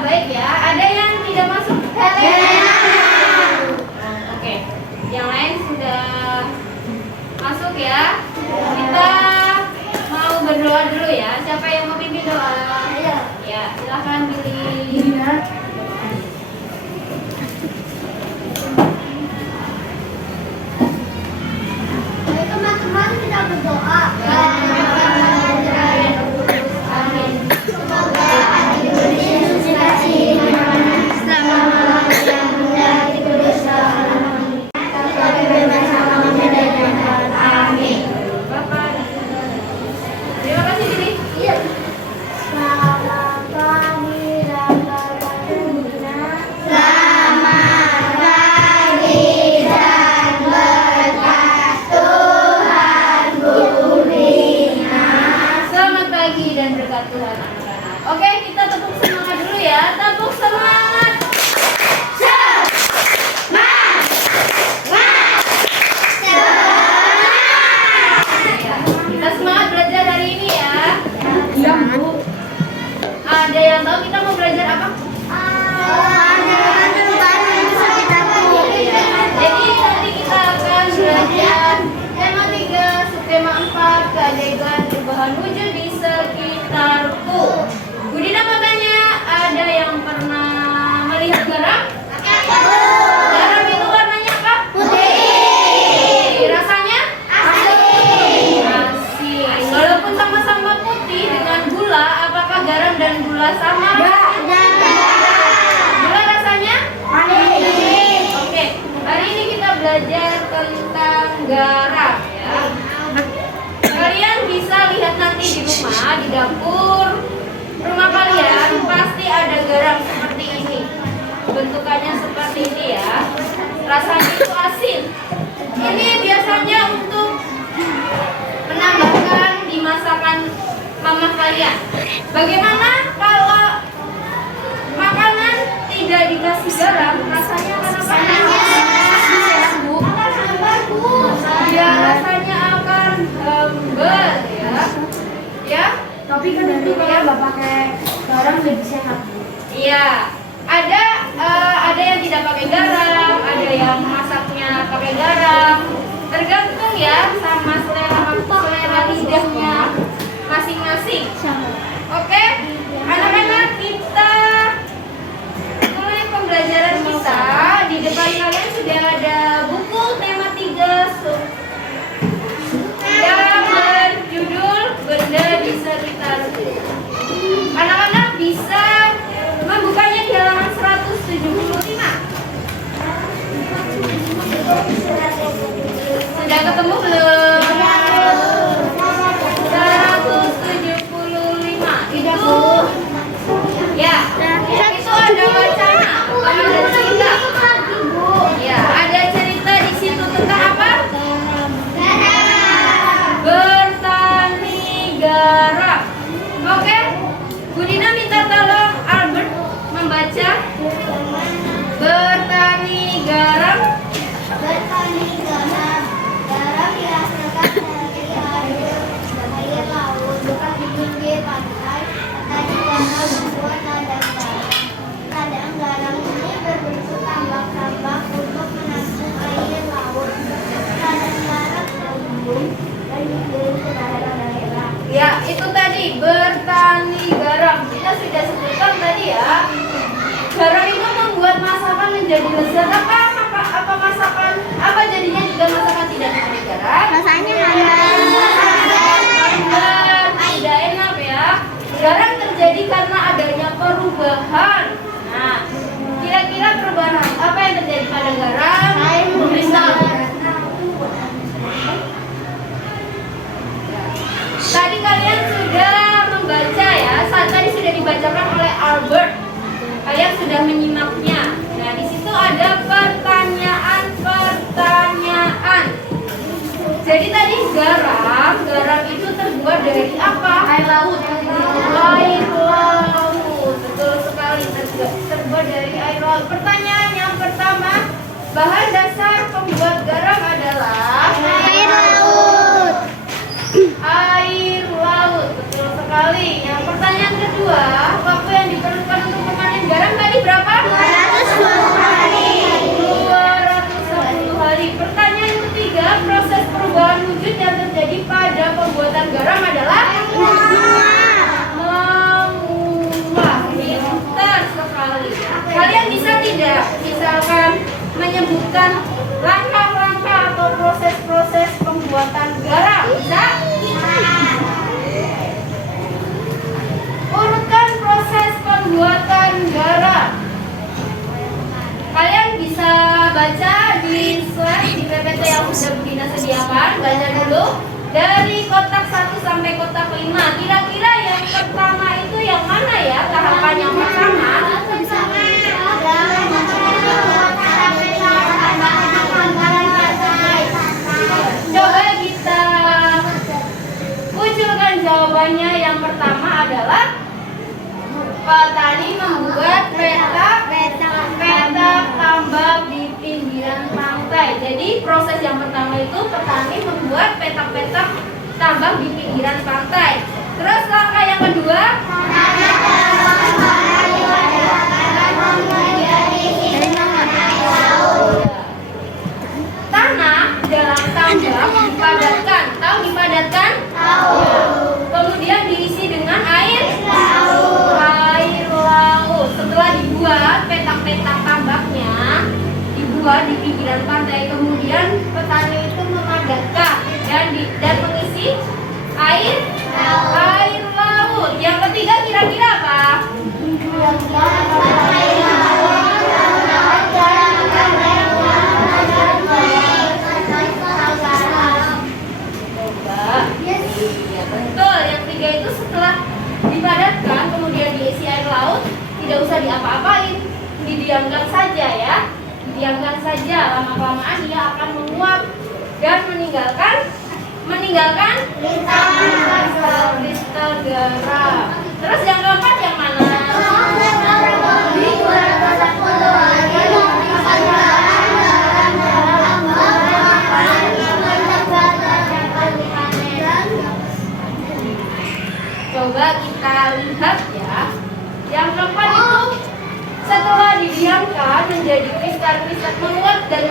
baik ya. Ada yang tidak masuk? Oke. Yang lain sudah masuk ya. Kita mau berdoa dulu ya. Siapa yang mau pimpin doa? Ya, silahkan pilih. Teman-teman kita berdoa. Amin. Semoga hari ini sukacita di mana-mana. Selamat yang mulia di kudus dalam kami bersama menjadikan. Amin. Bapak. Terima kasih Dini. Iya. Selamat pagi dan berkat Bunda. Selamat pagi dan berkat Tuhan Bunda. Selamat pagi dan berkat Tuhan anak-anak. Oke, kita tepuk semangat dulu ya. Tepuk semangat. Ya, kita semangat belajar hari ini ya. Iya, Bu. Ada yang tahu kita mau belajar apa? Jadi nanti kita akan belajar tema 3, subtema 4, keajaiban perubahan wujud di sekitarku. Budina makanya ada yang pernah melihat garam? Garam itu warnanya apa? Putih. Rasanya? Asin. Walaupun sama-sama putih dengan gula, apakah garam dan gula sama? Gula rasanya? Manis. Oke, hari ini kita belajar tentang garam ya. Kalian bisa lihat nanti di rumah, di dapur rumah kalian pasti ada garam seperti ini. Bentukannya seperti ini ya. Rasanya itu asin. Ini biasanya untuk menambahkan di masakan mama kalian. Bagaimana kalau makanan tidak dikasih garam, rasanya akan apa? Bu? Ya, rasanya akan hambar ya. Ya? Tapi kan itu kalau nggak pakai garam lebih sehat. Iya. Ada yang tidak pakai garam, ada yang masaknya pakai garam. Tergantung ya sama selera lidahnya masing-masing. Oke? Anak-anak, kita mulai pembelajaran kita. Di depan kalian sudah ada buku tema 3 yang berjudul Benda di Sekitarku. Anak-anak bisa membukanya di halaman 175. Sudah ketemu belum? 175 itu ya, itu ada wacana, ada cerita. Ya, ada cerita di situ tentang apa? Bertani garam. Oke, Bu Dina minta tolong Albert membaca bertani garam. Bertani garam. Garam dihasilkan dari air laut, bukan di pinggir pantai. Petani garam membuat ladang garam. Ladang garam ini berbentuk tambak-tambak untuk menampung air laut. Ladang garam terhubung dan dikirim ke daerah-daerah. Ya, itu tadi bertani garam. Kita sudah sebutkan tadi ya. Garam itu membuat masakan menjadi lezat. Apa masakan? Apa jadinya juga masakan tidak pakai garam? Rasanya manis. Hambar, tidak enak ya. Garam terjadi karena adanya perubahan. Nah, kira-kira perubahan apa yang terjadi pada garam? Air membesar. Tadi kalian sudah membaca ya, tadi sudah dibacakan oleh Albert. Kalian sudah menyimaknya. Nah, di situ ada pertanyaan. Jadi tadi garam itu terbuat dari apa? Air laut. Air laut. Betul sekali, terbuat dari air laut. Pertanyaan yang pertama, bahan dasar pembuat garam adalah Air laut. Air laut, betul sekali. Yang pertanyaan kedua, waktu yang diperlukan untuk memanen tidak? Misalkan menyebutkan langkah-langkah atau proses-proses pembuatan garam. Bisa? Urutkan proses pembuatan garam. Kalian bisa baca di slide di PPT yang sudah Budina sediakan. Baca dulu dari kotak 1 sampai kotak 5. Kira-kira yang pertama itu yang mana ya? Tahapan yang pertama. Coba kita munculkan jawabannya. Yang pertama adalah petani membuat peta tambak di pinggiran pantai. Jadi proses yang pertama itu petani membuat petak-petak tambak di pinggiran pantai. Terus langkah yang kedua, tanah dalam tambak dipadatkan. Tahu dipadatkan? Tahu. Kemudian diisi dengan air laut. Setelah dibuat petak-petak tambaknya, dibuat di pinggiran pantai, kemudian petani itu memadatkan dan mengisi air laut. Yang ketiga kira-kira apa? Ya betul, yang tiga itu setelah dipadatkan kemudian diisi air laut, tidak usah diapa-apain, didiamkan saja ya. Didiamkan saja, lama-kelamaan dia akan menguap dan meninggalkan kristal garam. Terus yang keempat yang mana? Coba kita lihat ya. Yang keempat itu setelah didiamkan menjadi kristal-kristal menguap dan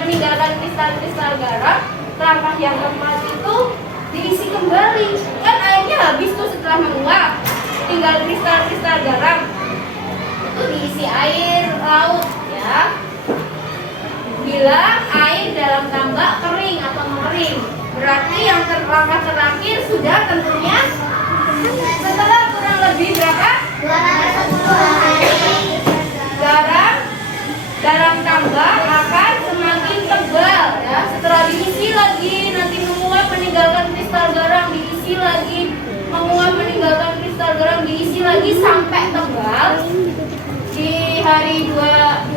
meninggalkan kristal-kristal garam. Langkah yang keempat itu diisi kembali. Kan airnya habis tuh setelah menguap, tinggal kristal-kristal garam. Itu diisi air laut ya. Bila air dalam tambak kering atau mengering, berarti yang langkah terakhir sudah tentunya setelah kurang lebih berapa? 210 hari. Garam tambak akan semakin tebal ya. Setelah diisi lagi nanti menguap meninggalkan kristal garam, diisi lagi menguap meninggalkan kristal garam, diisi lagi sampai tebal. Di hari 210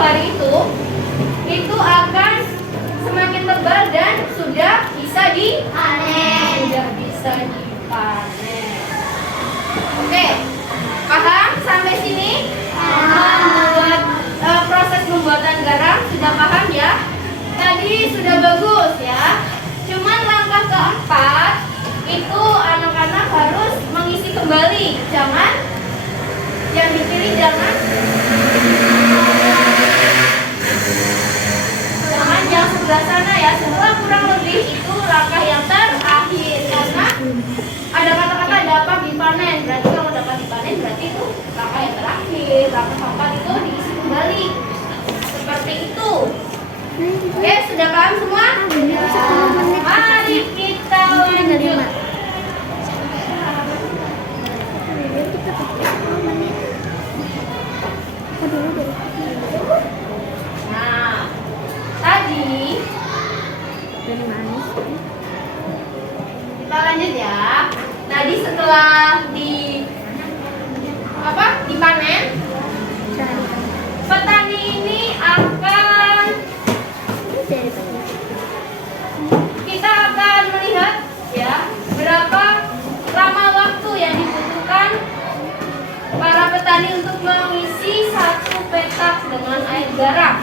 hari itu akan semakin tebal dan sudah bisa dipanen. Oke, paham sampai sini? Proses pembuatan garam sudah paham ya? Tadi sudah bagus ya. Cuman langkah keempat itu anak-anak harus mengisi kembali. Jangan yang dipilih jangan yang sebelah sana ya. Setelah kurang lebih itu langkah yang terakhir karena ada kata-kata dapat dipanen. Berarti kalau dapat dipanen berarti itu langkah yang terakhir. Langkah keempat itu diisi kembali. Seperti itu. Oke, sudah paham semua? Mari kita lanjut. Nah, tadi kita lanjut ya. Tadi setelah dipanen, petani ini kita akan melihat ya berapa lama waktu yang dibutuhkan para petani untuk mengisi satu petak dengan air garam.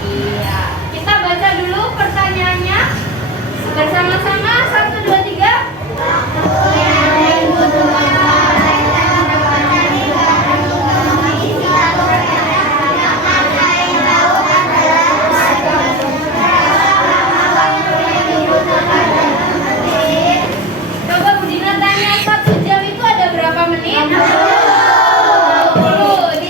Iya, kita baca dulu pertanyaannya bersama-sama. 1, 2, 3. Coba Budina tanya, 1 jam itu ada berapa menit? 60. Di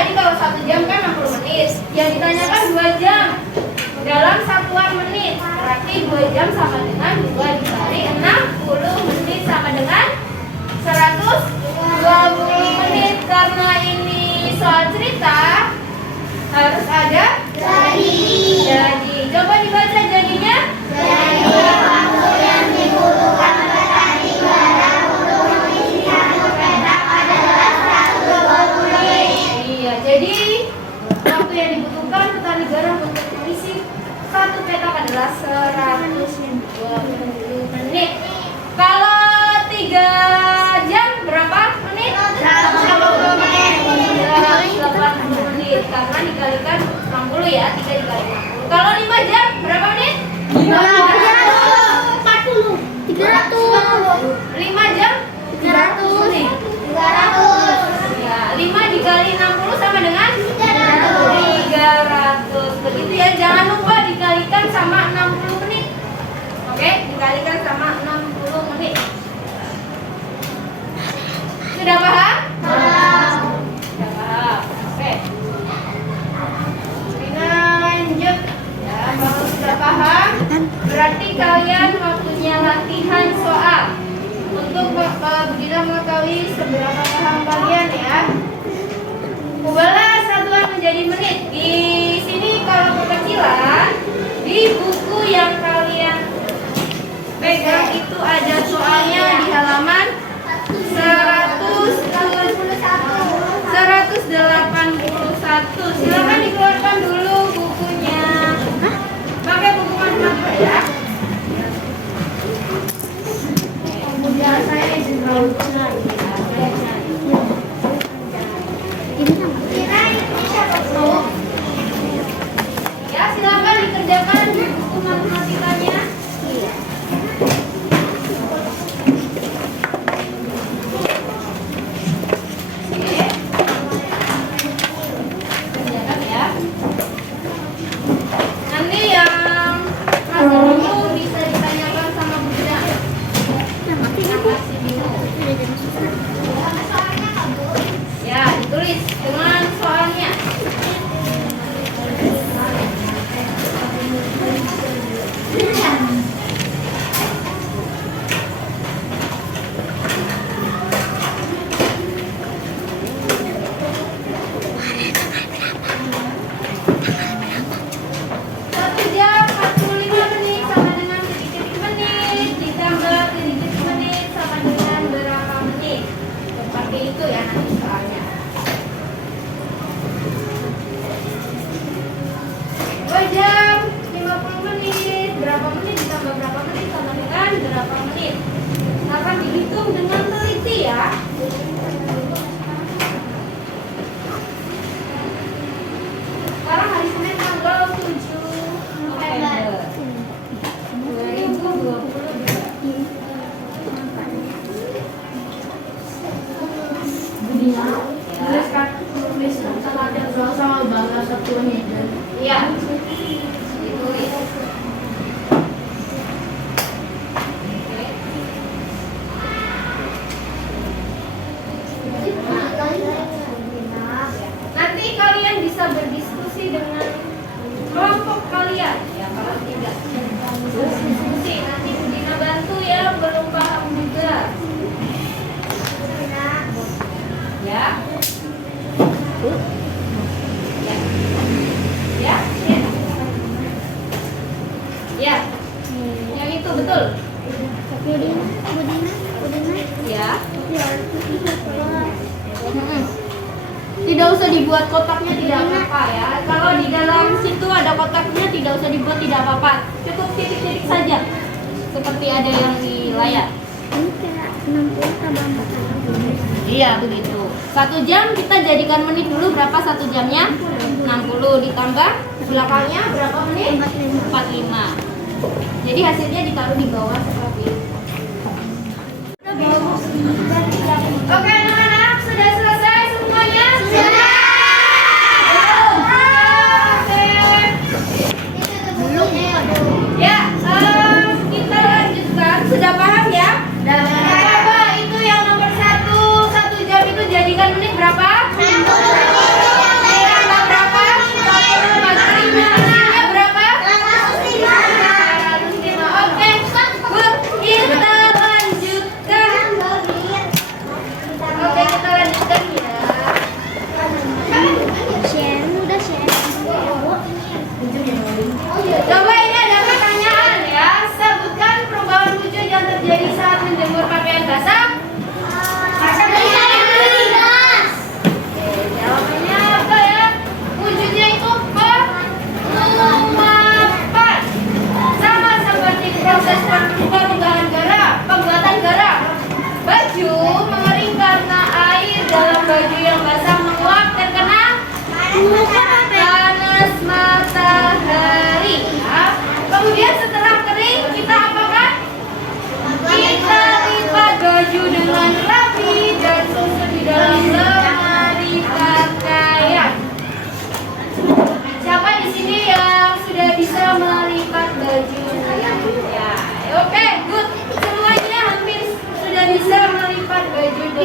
tadi kalau 1 jam kan 60 menit. Yang ditanyakan 2 jam dalam satuan menit. Berarti 2 jam sama dengan 2 dikali 60 menit sama dengan 120 menit. Karena ini soal cerita, harus ada jadi. Coba dibaca jadinya. Jadi waktu yang dibutuhkan petani garam untuk mengisi 1 petak adalah 120 menit. Iya, jadi waktu yang dibutuhkan petani garam untuk mengisi 1 petak adalah 120 menit. Kalau 3 jam berapa menit? 180 menit. 180 menit karena dikalikan 60 ya, 3 dikali 60. Kalau 5 jam berapa menit? 40. 300. 5 jam 300 menit. 300. Ya, 5 dikali 60 sama dengan 300. Begitu ya, jangan lupa dikalikan sama 60 menit. Oke, dikalikan sama 60 menit. Sudah paham? Sudah paham. Oke. Lanjut. Ya, kalau sudah paham, berarti kalian waktunya latihan soal. Untuk Budina mengetahui seberapa paham kalian ya. Ubahlah satuan menjadi menit. Di sini kalau kekecilan, di buku yang kalian pegang itu ada soalnya di halaman 181. Silakan dikeluarkan dulu bukunya. Pakai buku matematika ya. Kemudian saya juga ya, silakan dikerjakan di buku matematikanya. Kerjakan ya. Nanti yang masih bingung bisa ditanyakan sama Bunda. Masih bingung. Ya, ditulis dengan soalnya. Itu ya nanti soalnya. 2 jam 50 menit. Berapa menit ditambah berapa menit sama dengan berapa menit? Akan dihitung dengan teliti ya. Sekarang hari Senin tanggal 7 November 2022. Tulis sama ada sama bahasa satuannya. Iya. Ditulis. Nanti kalian bisa berdiskusi dengan kelompok kalian ya, kalau tidak berdiskusi nanti Budina bantu ya, belum paham juga. Ya. Ya. Ya. Ya. Yang itu betul. Ya. Tidak usah dibuat kotaknya, tidak apa-apa ya. Kalau di dalam situ ada kotaknya tidak usah dibuat, tidak apa-apa. Cukup titik-titik saja. Seperti ada yang di layar. Ini kayak 60 tambah 40. Iya, begitu. 1 jam kita jadikan menit dulu, berapa 1 jamnya? 60 ditambah belakangnya berapa menit? 45. Jadi hasilnya ditaruh di bawah seperti itu. Oke anak-anak, sudah selesai semuanya? Sudah. Belum. Ya, kita lanjutkan. Sudah paham ya? Coba itu yang nomor 1 jam itu jadikan menit berapa? 60.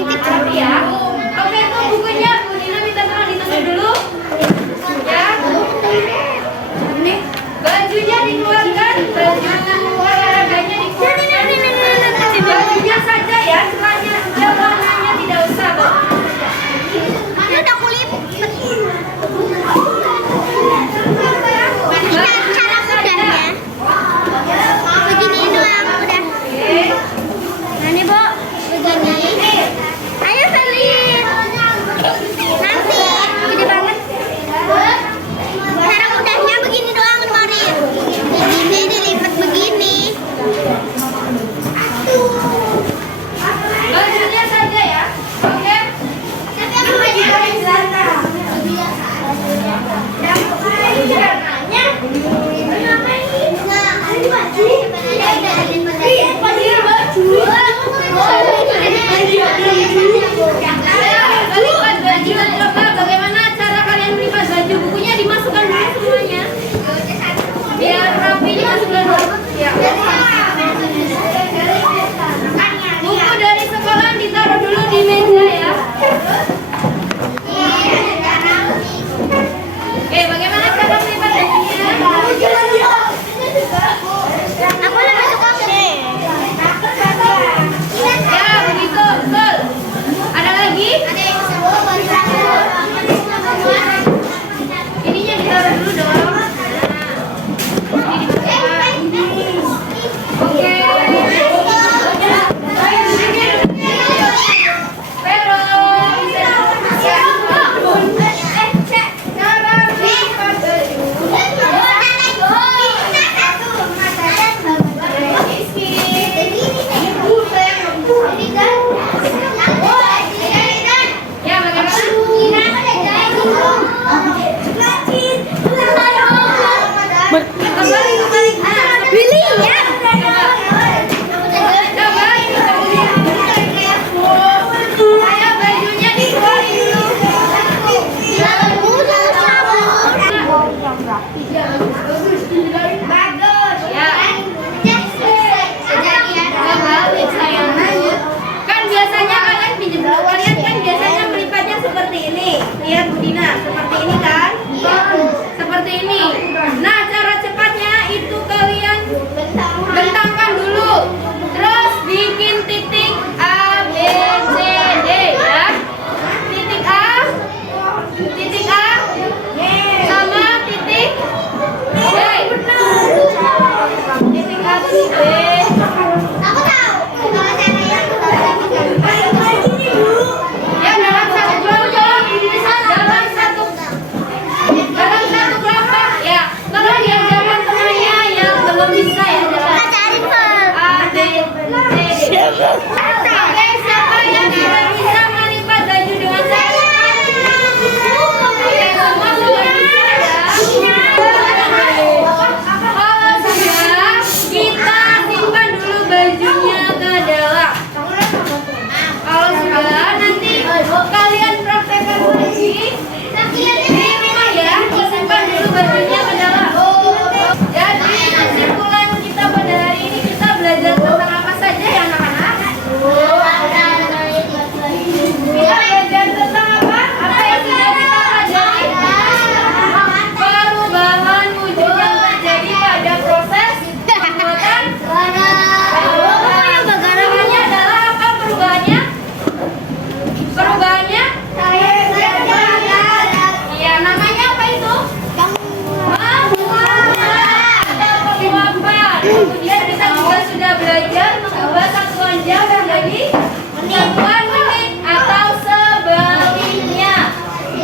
rapi ya. Oke, itu bukunya Bu Dina minta tolong ditutup dulu. Ya. Nih, bajunya dikeluarkan, baju olahraganya dikeluarkan. Bajunya saja ya, celananya tidak usah. Ini udah kulit. Cara mudahnya begini doang udah. Nah nih Bu, begini. Ayo salin. Nanti gede banget. Cara mudahnya begini doang kemarin. Ini dilipat begini. Bajunya saja ya. Oke. Tapi aku baju dari sana. Bagaimana cara kalian melipat baju? Bukunya dimasukkan dulu semuanya. Biar rapi dimasukkan dulu. Ya. Buku dari sekolah ditaruh dulu di meja ya. Oke, bagaimana cara melipat bajunya? Aku lebih suka gede. Ya, begitu, betul. Ada lagi? Ininya ditaruh dulu dong. Oke. Pero, ya, kembali. Billy ya. Ayo bajunya dikeluarin dulu. Kan biasanya kalian pinjam dulu. Kalian kan biasanya melipatnya seperti ini. Lihat Bu Dina, seperti ini kan? Seperti ini. Nah, cara cepatnya itu kalian bentangkan dulu. Terus bikin titik A, B, C, D ya. Titik A sama titik B. Titik A, titik B. Aku tahu. Kalau cara yang Ya, dalam satu kelompok ya. Kalau yang jalan temannya yang belum bisa ya jalan. cari Pak. A, B, C, D. Oke, siapa yang tidak bisa melipat baju dengan saya? Oke, semua sudah bisa ya. Kalau sudah, kita simpan dulu bajunya ke dalam. Kalau sudah, nanti kalian praktekkan lagi di rumah ya. Simpan dulu bajunya ke dalam. Jadi kesimpulan kita pada hari ini kita belajar tentang apa saja ya anak-anak? Kita belajar tentang apa? Apa yang sudah kita pelajari? Perubahan wujud yang terjadi pada proses pembuatan. Perubahannya adalah apa perubahannya? Perubahannya? Iya, namanya apa itu? Penguapan. Kemudian kita juga sudah belajar mengubah satuan jam menjadi satuan menit atau sebaliknya.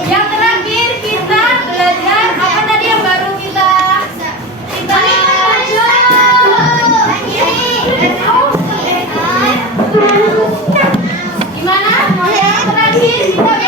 Yang terakhir kita belajar apa tadi yang baru kita gimana? Yang terakhir kita